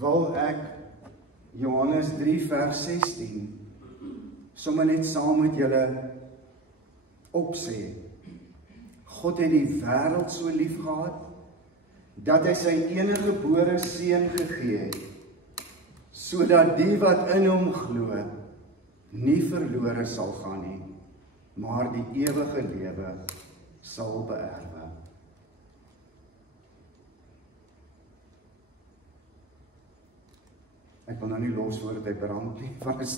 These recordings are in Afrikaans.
wil ek Johannes 3 vers 16 sommer net saam met julle opsê. God het die wêreld so lief gehad, dat hy sy enige gebore seun gegee het, sodat die wat in hom glo, nie verlore sal gaan nie, maar die ewige lewe sal beerwe. Ek wil nou nie los voordat hy brand nie, want het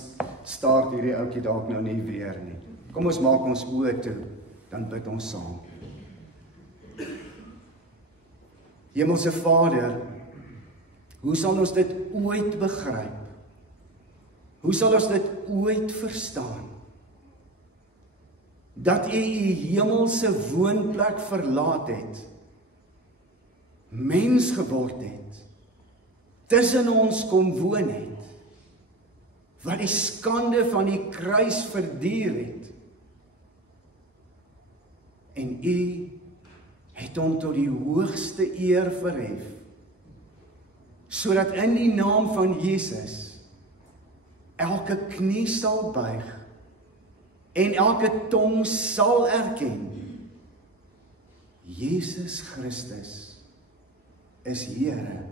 staart hierdie ouetjie dalk nou nie weer nie. Kom ons maak ons oë toe, dan bid ons saam. Hemelse Vader, hoe sal ons dit ooit begryp? Hoe sal ons dit ooit verstaan? Dat U U hemelse woonplek verlaat het, mens geword het, tussen ons kom woon het, wat die skande van die kruis verduur het, en U het hom tot die hoogste eer verhef, sodat in die naam van Jesus elke knie sal buig en elke tong sal erken, Jesus Christus is Here,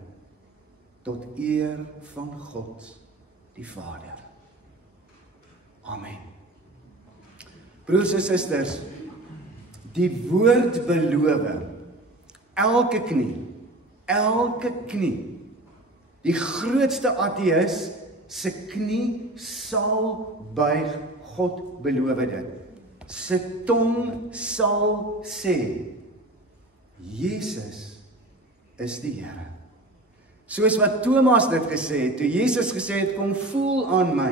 tot eer van God die Vader. Amen. Broers en susters, die woord beloof, elke knie, die grootste ateïs se knie sal buig, God beloof dit. Sy tong sal sê, Jesus is die Here. Soos wat Thomas dit gesê het, toe Jesus gesê het, kom voel aan my,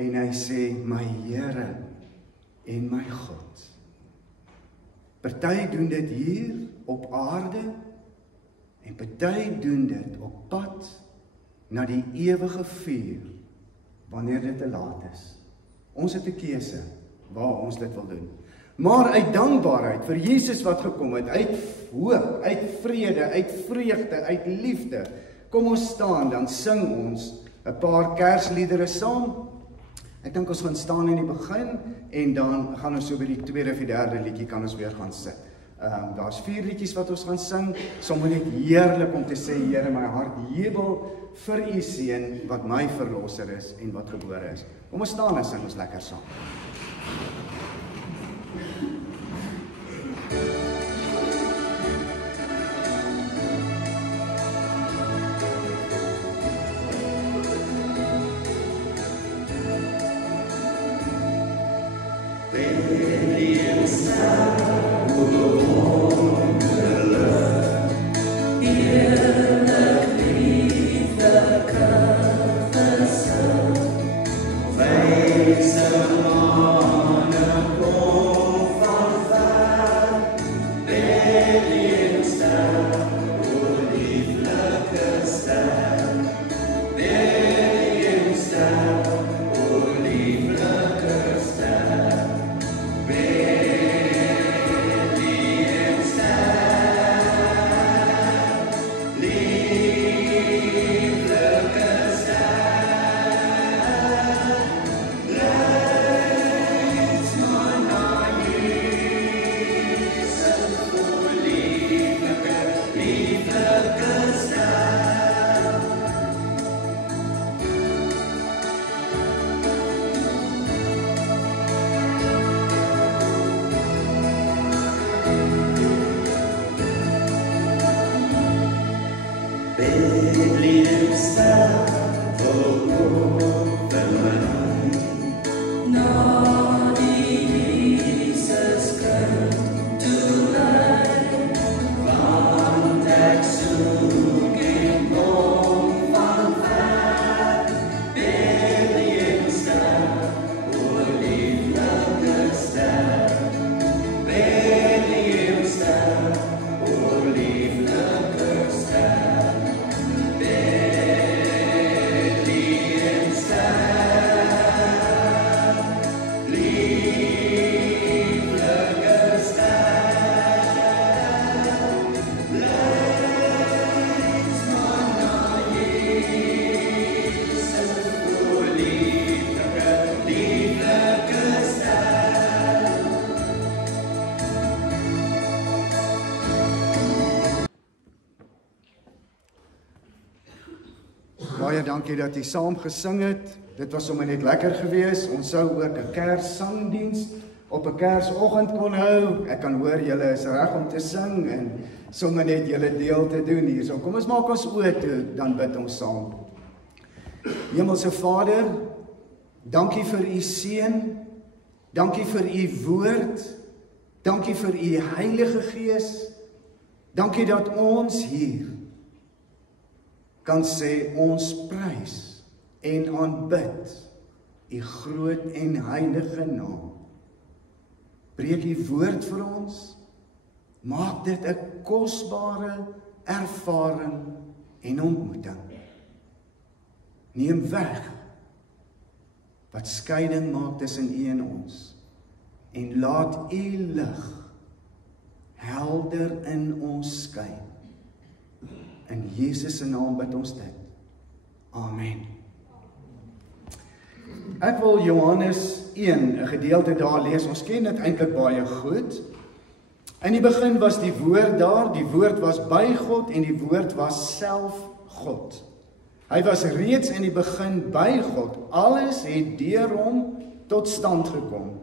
en hy sê, my Here en my God. Party doen dit hier op aarde, en party doen dit op pad na die ewige vuur, wanneer dit te laat is. Ons het 'n keuse waar ons dit wil doen. Maar uit dankbaarheid vir Jesus wat gekom het, uit hoop, uit vrede, uit vreugde, uit liefde, kom ons staan, dan sing ons 'n paar Kersliedere saam. Ek dink ons gaan staan in die begin, en dan gaan ons so by die tweede of die derde liedjie kan ons weer gaan sit. Daar's 4 liedjies wat ons gaan sing, sommer net heerlik om te sê, Here, my hart jubel vir U seun, wat my verlosser is en wat gebore is. Kom ons staan en sing ons lekker saam. Baie dankie dat jy saam gesing het. Dit was sommer net lekker geweest. Ons sou ook 'n Kerssangdiens op 'n Kersoggend kon hou. Ek kan hoor julle is reg om te sing en sommer net julle deel te doen hierso. Kom ons maak ons oë toe, dan bid ons saam. Hemelse Vader, dankie vir u seën. Dankie vir u woord. Dankie vir u Heilige Gees. Dankie dat ons hier kan sê ons prys en aanbid u groot en heilige naam. Breek u woord vir ons, maak dit 'n kosbare ervaring en ontmoeting. Neem weg wat skeiding maak tussen u en ons en laat u lig helder in ons skyn. In Jesus se naam bid ons dit. Amen. Ek wil Johannes 1, 'n gedeelte daar lees. Ons ken dit eintlik baie goed. In die begin was die woord daar, die woord was by God en die woord was self God. Hy was reeds in die begin by God. Alles het deur hom tot stand gekom.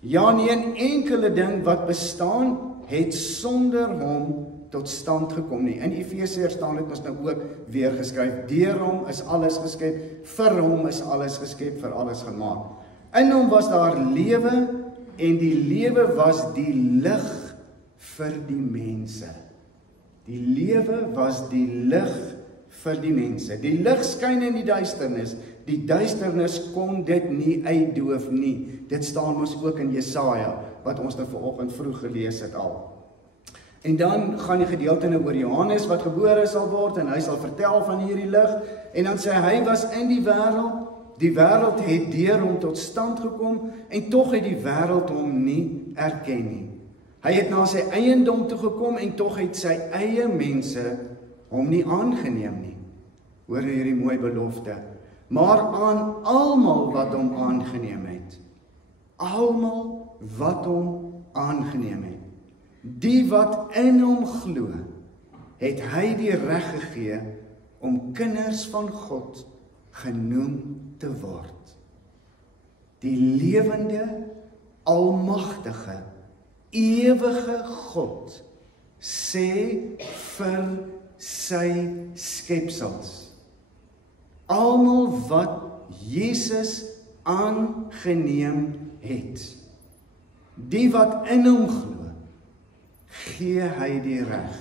Ja, nie 'n enkele ding wat bestaan het sonder hom tot stand gekom nie. In Efesiërs staan dit mos nou ook weer geskryf. Deur hom is alles geskep, vir hom is alles geskep, vir alles gemaak. In hom was daar lewe en die lewe was die lig vir die mense. Die lewe was die lig vir die mense. Die lig skyn in die duisternis. Die duisternis kon dit nie uitdoof nie. Dit staan mos ook in Jesaja wat ons nou vanoggend vroeg gelees het al. En dan gaan die gedeelte nou oor Johannes wat gebore sal word en hy sal vertel van hierdie lig en dan sê hy was in die wêreld het deur hom tot stand gekom en tog het die wêreld hom nie erken nie. Hy het na sy eiendom toe gekom en tog het sy eie mense hom nie aangeneem nie. Hoor hierdie mooi belofte. Maar aan almal wat hom aangeneem het. Almal wat hom aangeneem het. Die wat in hom glo, het hy die reg gegee om kinders van God genoem te word. Die lewende, almagtige, ewige God sê vir sy skepsels. Almal wat Jesus aangeneem het. Die wat in hom glo, gee hy die reg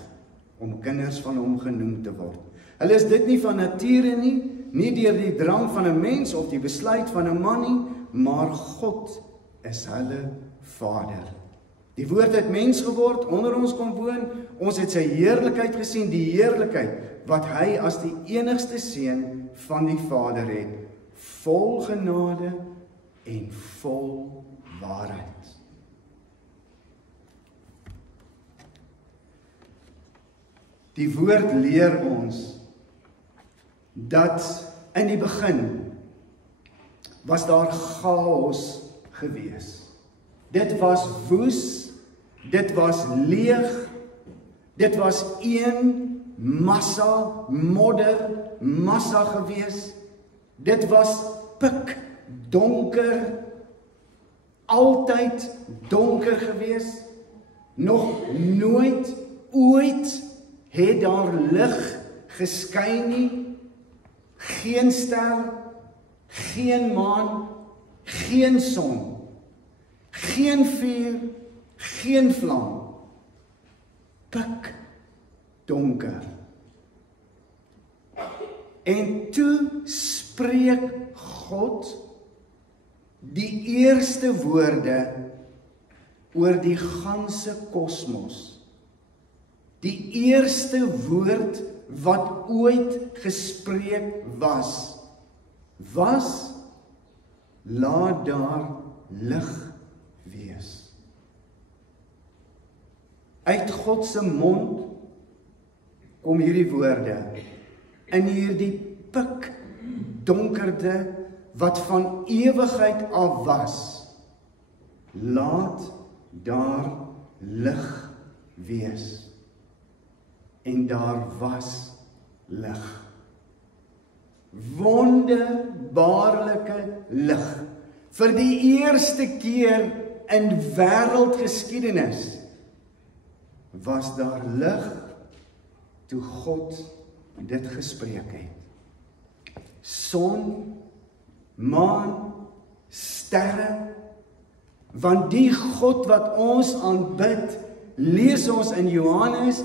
om kinders van hom genoem te word. Hulle is dit nie van nature nie deur die drang van 'n mens of die besluit van 'n man nie, maar God is hulle Vader. Die woord het mens geword, onder ons kom woon, ons het sy heerlikheid gesien, die heerlikheid wat hy as die enigste seun van die Vader het, vol genade en vol waarheid. Die woord leer ons dat in die begin was daar chaos gewees. Dit was woes, dit was leeg, dit was een massa, modder, massa gewees. Dit was pik, donker, altyd donker gewees. Nog nooit, ooit het daar lig geskyn nie. Geen ster, geen maan, geen son. Geen vuur, geen vlam. Pik donker. En toe spreek God die eerste woorde oor die ganse kosmos. Die eerste woord wat ooit gespreek was, laat daar lig wees. Uit God se mond kom hierdie woorde in hierdie pik donkerte wat van ewigheid af was. Laat daar lig wees. En daar was lig. wonderbaarlike lig. Vir die eerste keer in wêreldgeskiedenis was daar lig toe God dit gespreek het. Son, maan, sterre, want die God wat ons aanbid, lees ons in Johannes,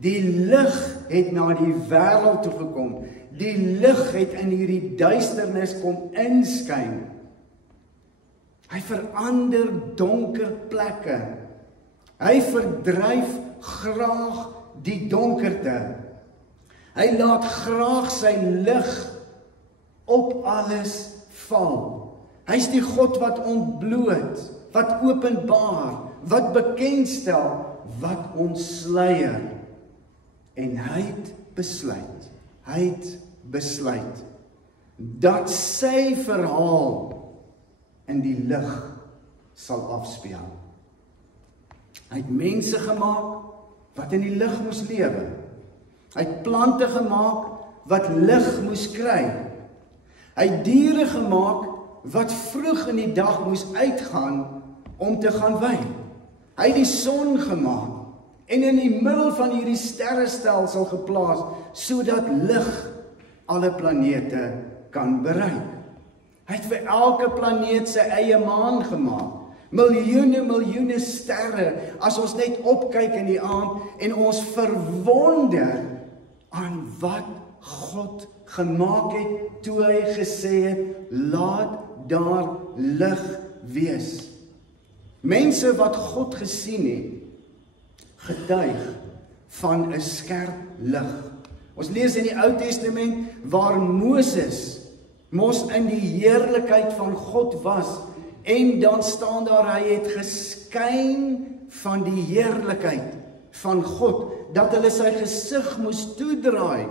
die lig het na die wêreld toe gekom. Die lig het in hierdie duisternis kom inskyn. Hy verander donker plekke. Hy verdryf graag die donkerte. Hy laat graag sy lig op alles val. Hy's die God wat ontbloot, wat openbaar, wat bekendstel, wat ontsluier. En hy het besluit dat sy verhaal in die lig sal afspeel. Hy het mense gemaak wat in die lig moes lewe. Hy het plante gemaak wat lig moes kry. Hy het diere gemaak wat vroeg in die dag moes uitgaan om te gaan wei. Hy het die son gemaak en in die middel van hierdie sterrestelsel geplaas, sodat lig alle planete kan bereik. Hy het vir elke planeet sy eie maan gemaak. Miljoene sterre, as ons net opkyk in die aand en ons verwonder aan wat God gemaak het toe hy gesê het, laat daar lig wees. Mense wat God gesien het, getuig van 'n skerp lig. Ons lees in die Ou Testament waar Moses mos in die heerlikheid van God was, en dan staan daar, hy het geskyn van die heerlikheid van God, dat hulle sy gesig moes toedraai,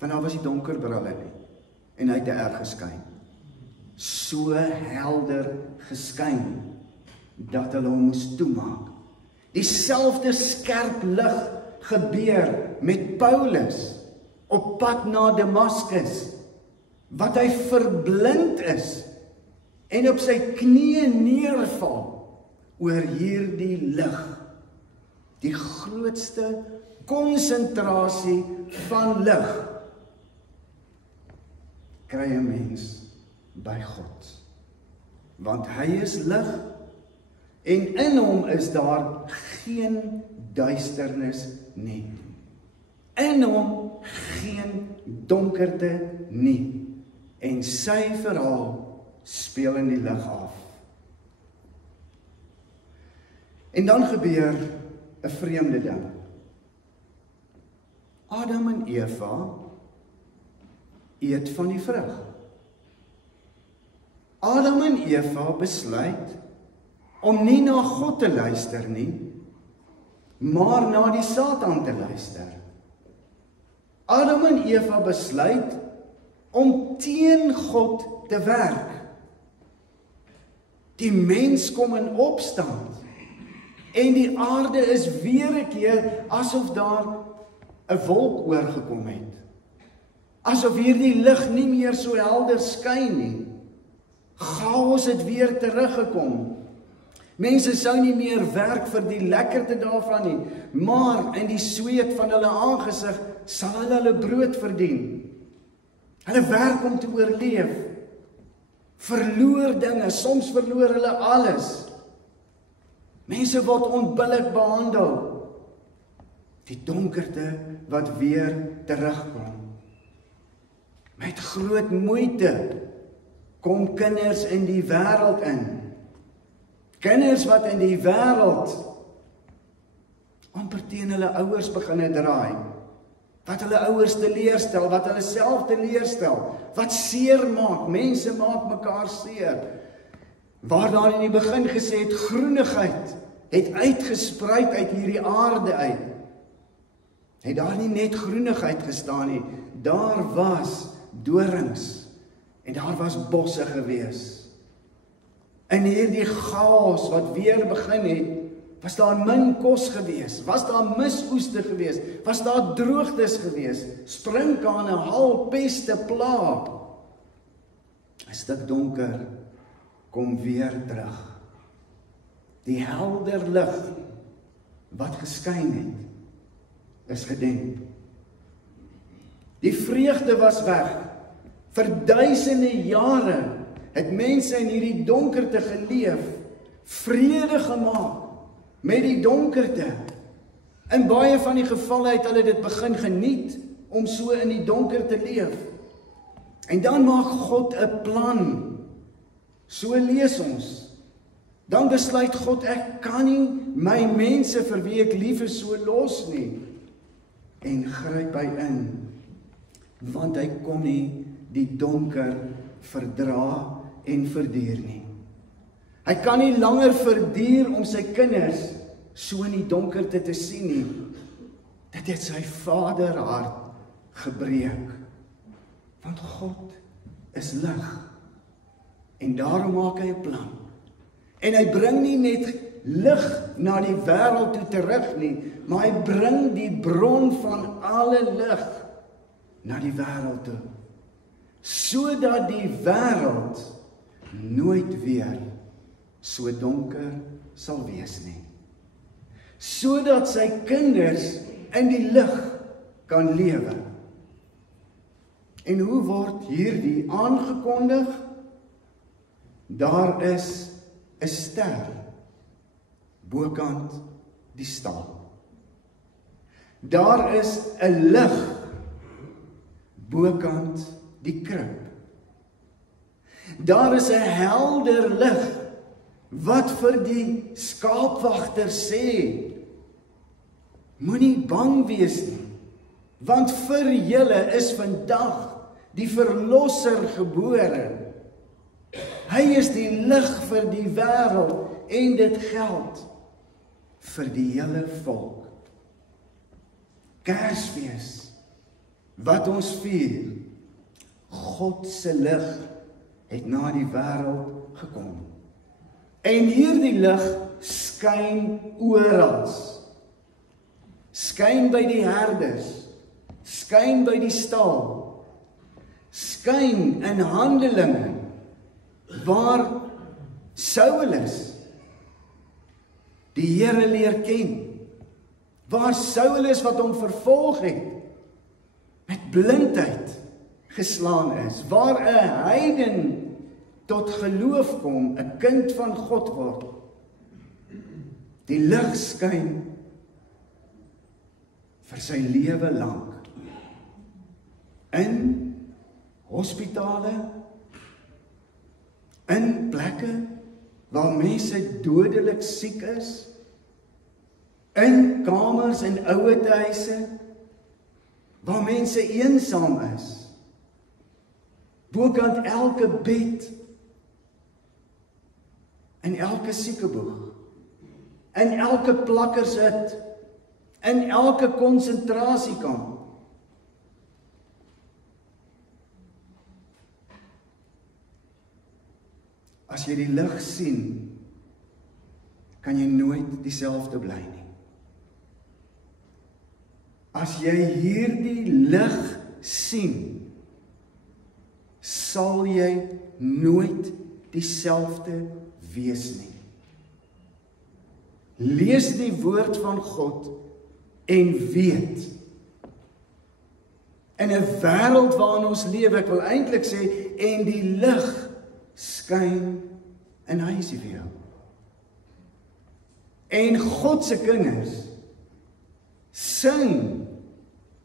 want daar was die donker brille nie, en hy het erg geskyn. So helder geskyn, dat hulle hom moes toemaak. Dieselfde skerp lig gebeur met Paulus op pad na Damaskus, wat hy verblind is en op sy knieë neerval oor hierdie lig. Die grootste konsentrasie van lig kry 'n mens by God. Want hy is lig en in hom is daar geen duisternis nie. In hom geen donkerte nie. En sy verhaal speel in die lig af. En dan gebeur 'n vreemde ding. Adam en Eva eet van die vrug. Adam en Eva besluit om nie na God te luister nie, maar na die Satan te luister. Adam en Eva besluit om teen God te werk. Die mens kom in opstand en die aarde is weer 'n keer asof daar 'n wolk oorgekom het. Asof hierdie lig nie meer so helder skyn nie. Chaos het weer teruggekom. Mense sou nie meer werk vir die lekkerte daarvan nie, maar in die sweet van hulle aangesig sal hulle brood verdien. Hulle werk om te oorleef. Verloor dinge, soms verloor hulle alles. Mense word onbillik behandel. Die donkerte wat weer terugkom. Met groot moeite kom kinders in die wêreld in. Kinders wat in die wêreld amper teen hulle ouers begine draai. Wat hulle ouers teleurstel, wat hulle self teleurstel, wat seer maak, mense maak mekaar seer. Waar daar in die begin gesê het, groenigheid het uitgespruit uit hierdie aarde uit. Het daar nie net groenigheid gestaan nie, daar was dorings en daar was bosse gewees. In hierdie chaos wat weer begin het, Was daar min kos gewees? Was daar misoeste gewees? Was daar droogtes gewees? Sprinkane, haal, peste, plaag. 'n stuk donker kom weer terug. Die helder lig wat geskyn het, is gedemp. Die vreugde was weg. Vir duisende jare het mense in hierdie donkerte geleef, vrede gemaak met die donkerte. In baie van die gevalle het hulle dit begin geniet om so in die donker te leef. En dan maak God 'n plan. So lees ons. Dan besluit God, ek kan nie my mense vir wie ek lief is so los nie. En gryp hy in. Want hy kon nie die donker verdra en verduur nie. Hy kan nie langer verduur om sy kinders so in die donkerte te sien nie. Dit het sy vaderhart gebreek. Want God is lig. En daarom maak hy 'n plan. En hy bring nie net lig na die wêreld toe terug nie, maar hy bring die bron van alle lig na die wêreld toe. Sodat die wêreld nooit weer so donker sal wees nie. Sodat sy kinders in die lig kan lewe. En hoe word hierdie aangekondig? Daar is 'n ster bokant die stal. Daar is 'n lig bokant die krib. Daar is 'n helder lig wat vir die skaapwagter sê, moenie bang wees nie, want vir julle is vandag die verlosser gebore. Hy is die lig vir die wêreld en dit geld vir die hele volk. Kersfees wat ons vier, God se lig het na die wêreld gekom. En hierdie lig skyn oral. Skyn by die herders, skyn by die stal, skyn in Handelinge waar Saulus die Here leer ken, waar Saulus wat hom vervolg het, met blindheid geslaan is, waar 'n heiden tot geloof kom, 'n kind van God word. Die lig skyn vir sy lewe lank. In hospitale, in plekke waar mense dodelik siek is, in kamers en ouerhuise waar mense eensaam is, bokant elke bed, in elke siekeboeg, in elke plakkershut, in elke konsentrasiekamp. As jy die lig sien, kan jy nooit dieselfde bly nie. As jy hierdie lig sien, sal jy nooit dieselfde wees nie. Lees die woord van God en weet, in 'n wêreld waarin ons lewe, ek wil eintlik sê, en die lig skyn in huisie vir jou. En God se kinders sing,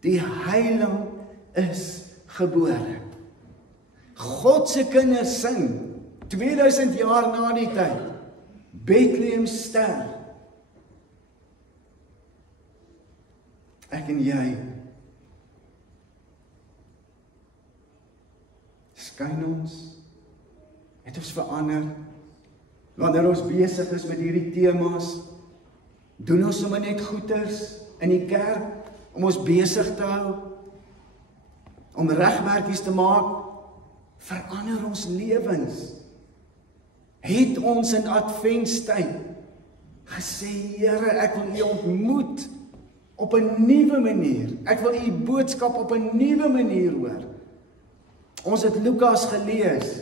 die heiland is gebore. God se kinders sing, 2000 jaar na die tyd, Bethlehem ster. Ek en jy, skyn ons, het ons verander, wanneer ons besig is met hierdie temas, doen ons sommer net goeders in die kerk, om ons besig te hou, om regwerkies te maak, verander ons lewens. Het ons in adventstyd gesê, Here, ek wil U ontmoet op 'n nuwe manier. Ek wil U boodskap op 'n nuwe manier hoor. Ons het Lukas gelees.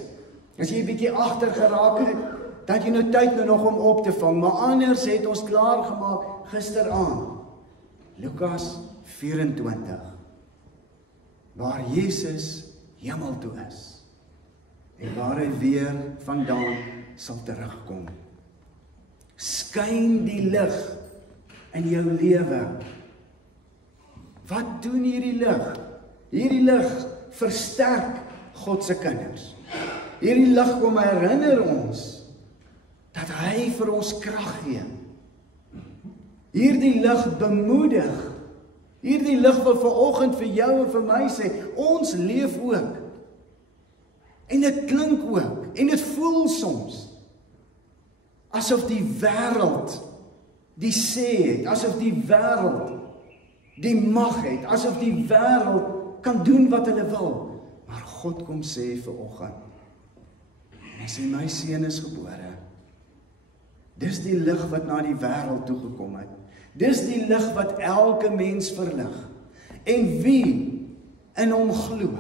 As jy 'n bietjie agter geraak het, dan het jy nou tyd nog om op te vang, maar anders het ons klaar gemaak gisteraand. Lukas 24, waar Jesus hemel toe is en waar hy weer vandaan sal terugkom. Skyn die lig in jou lewe. Wat doen hierdie lig? Hierdie lig versterk God se kinders. Hierdie lig kom herinner ons dat hy vir ons krag gee. Hierdie lig bemoedig. Hierdie lig wil vanoggend vir jou en vir my sê, ons leef ook. En dit klink ook, en dit voel soms, asof die wêreld die sê het, asof die wêreld die mag het, asof die wêreld kan doen wat hulle wil. Maar God kom sê vanoggend, en hy sê, my seun is gebore. Dis die lig wat na die wêreld toe gekom het. Dis die lig wat elke mens verlig. En wie in hom glo,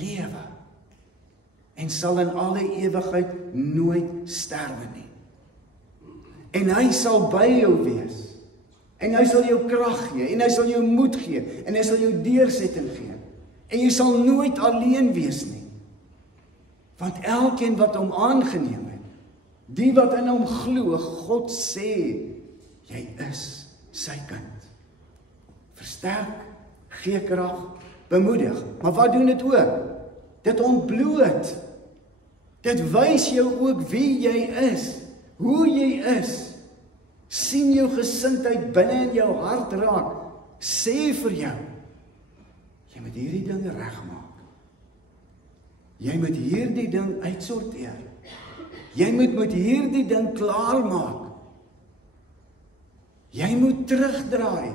lewe en sal in alle ewigheid nooit sterwe nie. En hy sal by jou wees. En hy sal jou krag gee, en hy sal jou moed gee, en hy sal jou deursetting gee. En jy sal nooit alleen wees nie. Want elkeen wat hom aangeneem het, die wat in hom glo, God sê, jy is sy kind. Versterk, gee krag, bemoedig. Maar wat doen dit ook? Dit ontbloot. Dit wys jou ook wie jy is, hoe jy is. Sien jou gesindheid binne in jou hart raak. Sê vir jou, jy moet hierdie dinge regmaak. Jy moet hierdie ding uitsorteer. Jy moet met hierdie ding klaarmaak. Jy moet terugdraai.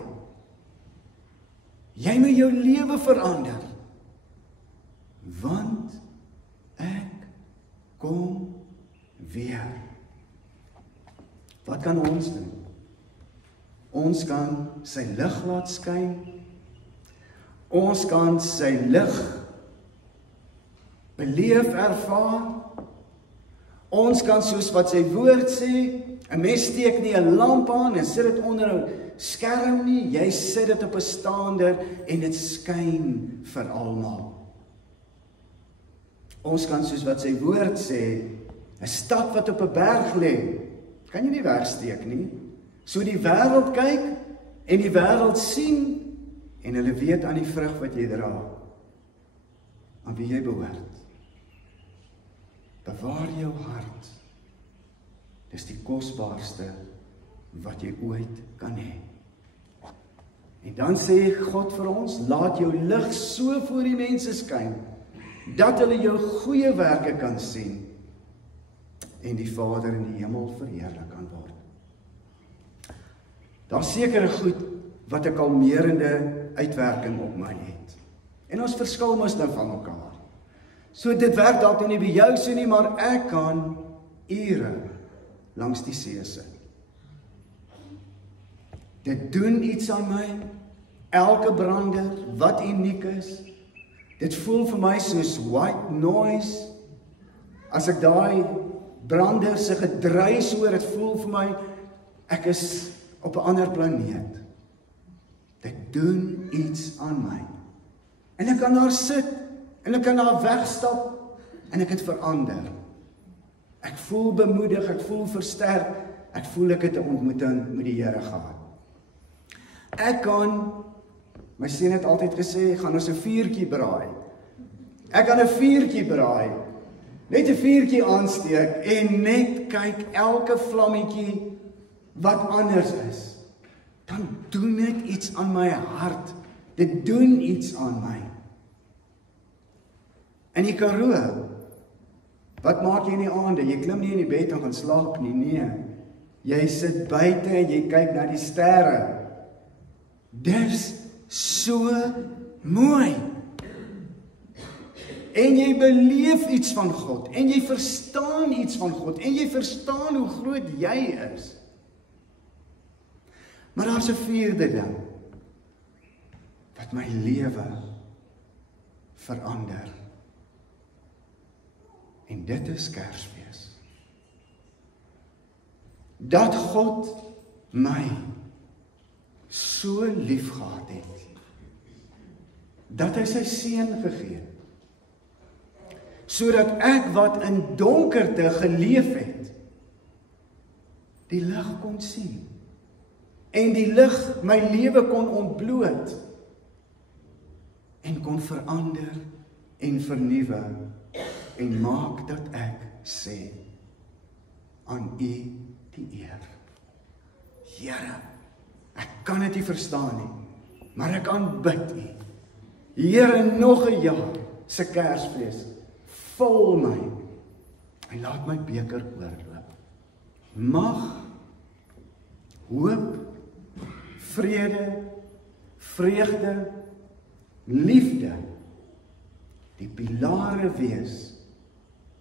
Jy moet jou lewe verander. Want ek kom weer. Wat kan ons doen? Ons kan sy lig laat skyn. Ons kan sy lig beleef, ervaar. Ons kan, soos wat sy woord sê, 'n mens steek nie 'n lamp aan en sit dit onder 'n skerm nie, jy sit dit op 'n staander en dit skyn vir almal. Ons kan, soos wat sy woord sê, 'n stad wat op 'n berg lê, kan jy nie wegsteek nie. So die wêreld kyk en die wêreld sien en hulle weet aan die vrug wat jy dra, aan wie jy behoort. Bewaar jou hart. Dis die kosbaarste wat jy ooit kan hê. En dan sê God vir ons, laat jou lig so voor die mense skyn, dat hulle jou goeie werke kan sien en die Vader in die hemel verheerlik kan word. Daar's sekere goed wat 'n kalmerende uitwerking op my het. En ons verskil mos nou van mekaar. So dit werk dalk nie by jou so nie, maar ek kan ure langs die see sit. Dit doen iets aan my. Elke brander wat uniek is. Dit voel vir my soos white noise. As ek daai brander se gedruis hoor, dit voel vir my ek is op 'n ander planeet. Dit doen iets aan my. En ek kan daar sit en ek kan daar wegstap en ek het verander. Ek voel bemoedig, ek voel versterk, ek voel ek het 'n ontmoeting met die Here gehad. Ek kan, my seun het altyd gesê, gaan ons 'n vuurtjie braai. Ek kan 'n vuurtjie braai, net 'n vuurtjie aansteek en net kyk elke vlammetjie wat anders is. Dan doen dit iets aan my hart. Dit doen iets aan my. In die Karoo, wat maak jy in die aande? Jy klim nie in die bed en gaan slaap nie, nee. Jy sit buite en jy kyk na die sterre. Dis so mooi. en jy beleef iets van God, en jy verstaan iets van God, en jy verstaan hoe groot jy is. Maar daar's 'n vierde ding, wat my lewe verander. En dit is Kersfees. Dat God my so lief gehad het, dat hy sy seun gegee het, sodat ek wat in donkerte geleef het, die lig kon sien, en die lig my lewe kon ontbloot, en kon verander en vernuwe, en maak dat ek sê, aan U die eer. Here, ek kan dit nie verstaan nie, maar ek aanbid U. Here, nog 'n jaar se Kersfees, vul my, en laat my beker oorloop. Mag hoop, vrede, vreugde, liefde, die pilare wees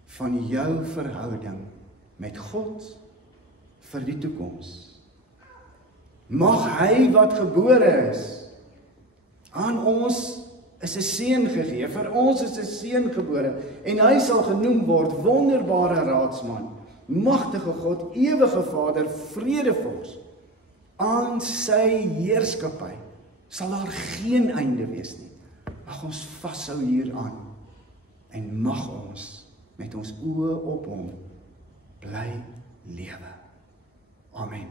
van jou verhouding met God vir die toekoms. Mag hy wat gebore is, aan ons is 'n seun gegee, vir ons is 'n seun gebore, en hy sal genoem word wonderbare raadsman, magtige God, ewige Vader, vredevors. Aan sy heerskappy sal daar geen einde wees nie. Mag ons vashou hieraan, en mag ons met ons oë op hom bly lewe. Amen.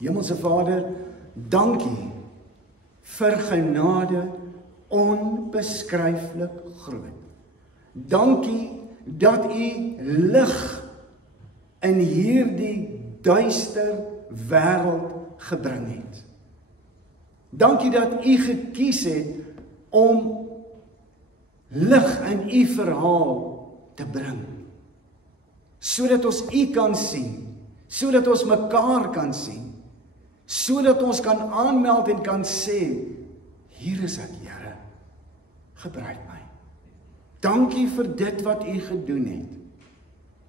Hemelse Vader, dankie vir genade onbeskryflik groot. Dankie dat U lig in hierdie duister wêreld gebring het. Dankie dat U gekies het om lig in U verhaal te bring, sodat ons U kan sien, sodat ons mekaar kan sien, sodat ons kan aanmeld en kan sê, hier is ek, Here, gebruik my. Dankie vir dit wat U gedoen het.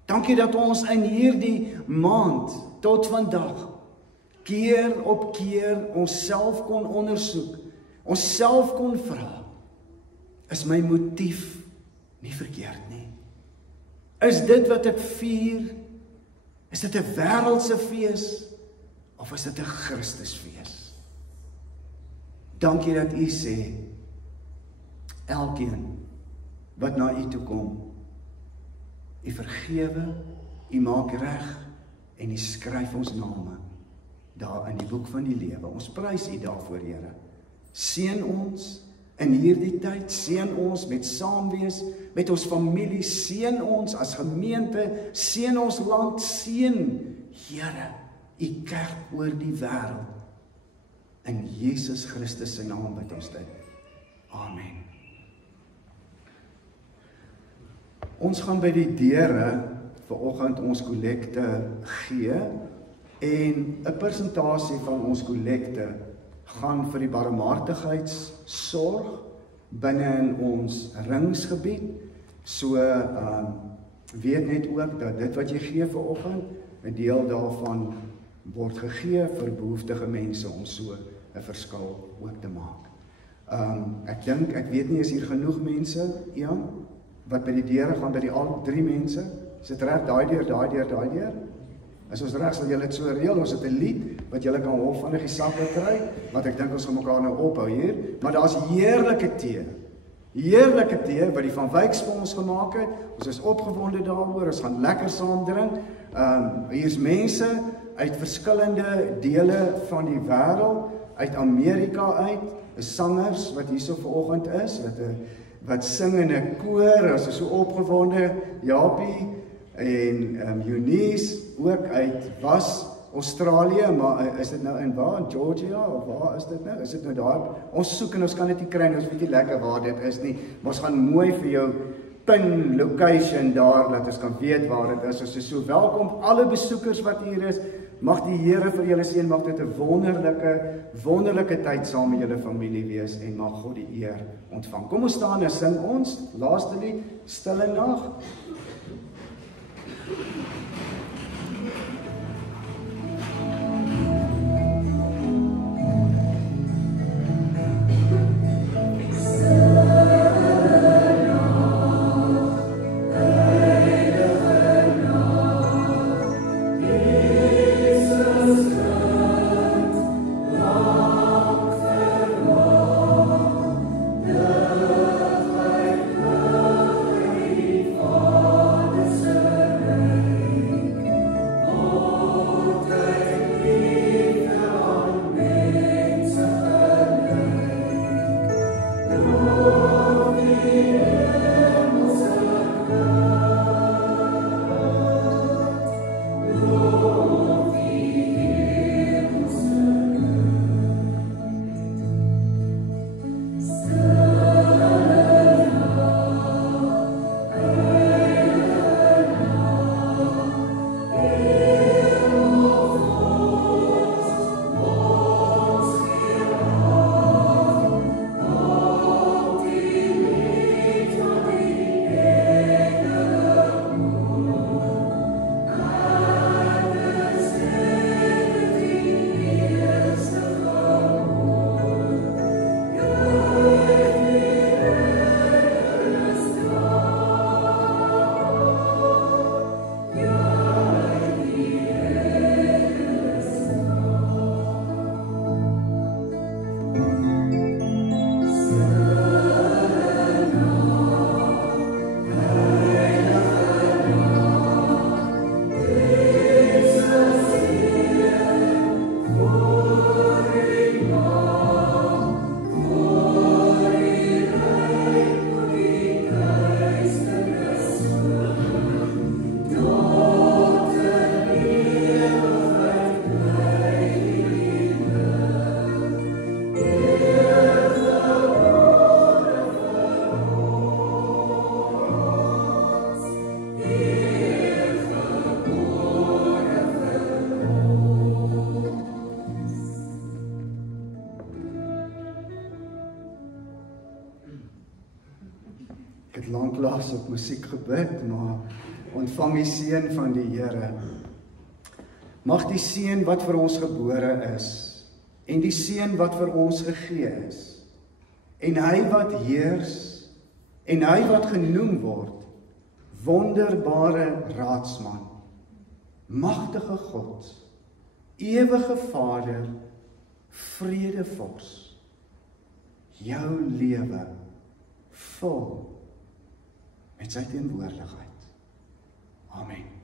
Dankie dat ons in hierdie maand tot vandag keer op keer onsself kon ondersoek, onsself kon vra, is my motief nie verkeerd nie? Is dit wat ek vier, is dit 'n wêreldse fees, of is dit 'n Christusfees? Dankie dat U sê, elkeen wat na U toe kom, U vergewe, U maak reg, en U skryf ons name daar in die boek van die lewe. Ons prys U daarvoor, Here. Seën ons in hierdie tyd, seën ons met saamwees, met ons familie, seën ons as gemeente, seën ons land, seën, Here, U kerk oor die wêreld. In Jesus Christus se naam bid ons dit. Amen. Ons gaan by die deure vanoggend ons kollekte gee, en 'n persentasie van ons kollekte gaan vir die barmhartigheidsorg binne in ons ringsgebied. So weet net ook dat dit wat jy gee vanoggend, 'n deel daarvan word gegee vir behoeftige mense om so 'n verskil ook te maak. Ek dink, ek weet nie, is hier genoeg mense, Jan, wat by die deure gaan, by die al 3 mense? Is dit reg, daai deur? As ons reg, sal julle dit so reël, ons het 'n lied wat julle kan hoor van die sakke kry, want ek dink ons gaan mekaar nou ophou hier, maar daar's heerlike tee wat die Van Wyk spons gemaak het. Ons is opgewonde daaroor, ons gaan lekker saam drink. Hier's mense uit verskillende dele van die wêreld, uit Amerika uit, sangers wat hierso vanoggend is, wat sing in 'n koor, ons is so opgewonde, Japie en Eunice ook uit Australië, maar is dit nou in waar? In Georgia, of waar is dit nou? Is dit nou daar? Ons soek en ons kan dit nie kry, ons weet nie lekker waar dit is nie, maar ons gaan mooi vir jou pin location daar, laat ons kan weet waar dit is. Ons is so welkom, alle besoekers wat hier is, Mag die Here vir julle seën, mag dit 'n wonderlike tyd saam met julle familie wees en mag God die eer ontvang. Kom ons staan en sing ons laaste lied, Stille Nag. Ek het lanklaas op musiek gebid, maar ontvang die seën van die Here. Mag die seën wat vir ons gebore is, en die seën wat vir ons gegee is, en hy wat heers, en hy wat genoem word, wonderbare raadsman, magtige God, ewige Vader, vredevors, jou lewe vul met sy teenwoordigheid. Amen.